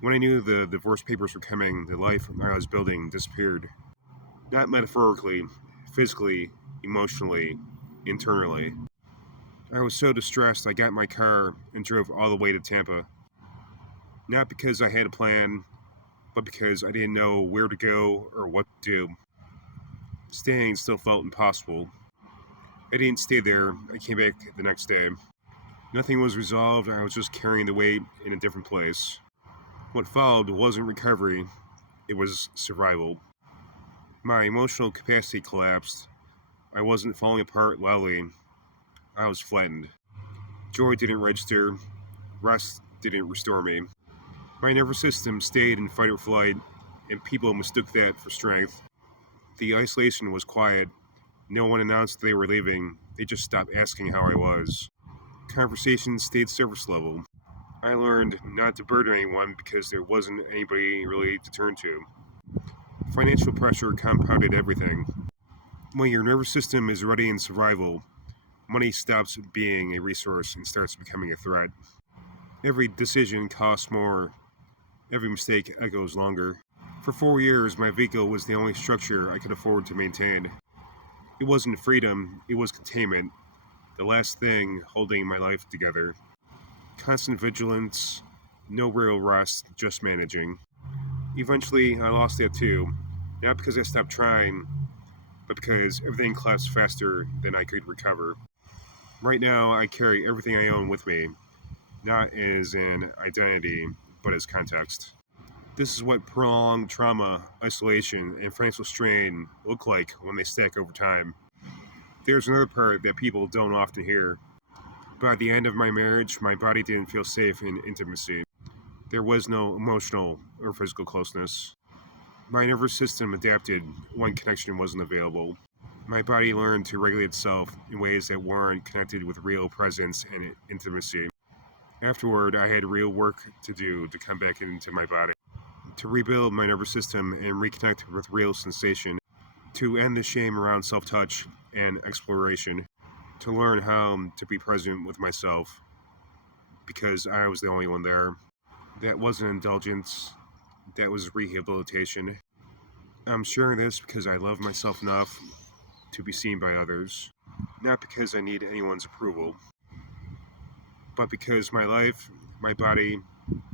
When I knew the divorce papers were coming, the life I was building disappeared. Not metaphorically, physically, emotionally, internally. I was so distressed I got in my car and drove all the way to Tampa. Not because I had a plan, but because I didn't know where to go or what to do. Staying still felt impossible. I didn't stay there. I came back the next day. Nothing was resolved. I was just carrying the weight in a different place. What followed wasn't recovery, it was survival. My emotional capacity collapsed. I wasn't falling apart loudly. I was flattened. Joy didn't register. Rest didn't restore me. My nervous system stayed in fight or flight, and people mistook that for strength. The isolation was quiet. No one announced they were leaving. They just stopped asking how I was. Conversations stayed surface level. I learned not to burden anyone because there wasn't anybody really to turn to. Financial pressure compounded everything. When your nervous system is ready in survival, money stops being a resource and starts becoming a threat. Every decision costs more. Every mistake echoes longer. For 4 years, my vehicle was the only structure I could afford to maintain. It wasn't freedom, it was containment, the last thing holding my life together. Constant vigilance, no real rest, just managing. Eventually, I lost that too. Not because I stopped trying, but because everything collapsed faster than I could recover. Right now, I carry everything I own with me, not as an identity, but as context. This is what prolonged trauma, isolation, and financial strain look like when they stack over time. There's another part that people don't often hear. By the end of my marriage, my body didn't feel safe in intimacy. There was no emotional or physical closeness. My nervous system adapted when connection wasn't available. My body learned to regulate itself in ways that weren't connected with real presence and intimacy. Afterward, I had real work to do to come back into my body, to rebuild my nervous system and reconnect with real sensation, to end the shame around self touch and exploration, to learn how to be present with myself because I was the only one there. That wasn't indulgence, that was rehabilitation. I'm sharing this because I love myself enough to be seen by others, not because I need anyone's approval, but because my life, my body,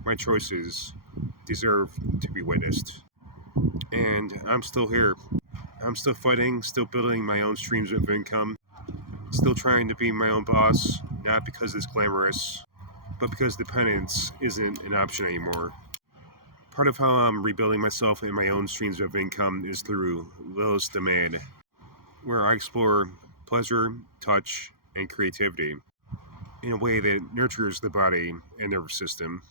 my choices deserve to be witnessed. And I'm still here. I'm still fighting, still building my own streams of income, still trying to be my own boss, not because it's glamorous, but because dependence isn't an option anymore. Part of how I'm rebuilding myself and my own streams of income is through Lilith's Demand, where I explore pleasure, touch, and creativity in a way that nurtures the body and nervous system.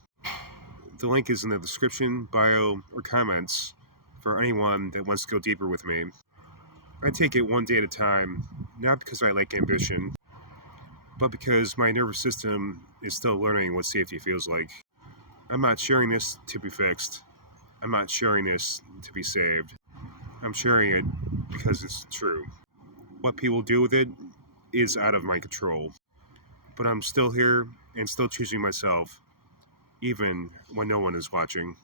The link is in the description, bio, or comments for anyone that wants to go deeper with me. I take it one day at a time, not because I lack ambition, but because my nervous system is still learning what safety feels like. I'm not sharing this to be fixed. I'm not sharing this to be saved. I'm sharing it because it's true. What people do with it is out of my control. But I'm still here and still choosing myself, even when no one is watching.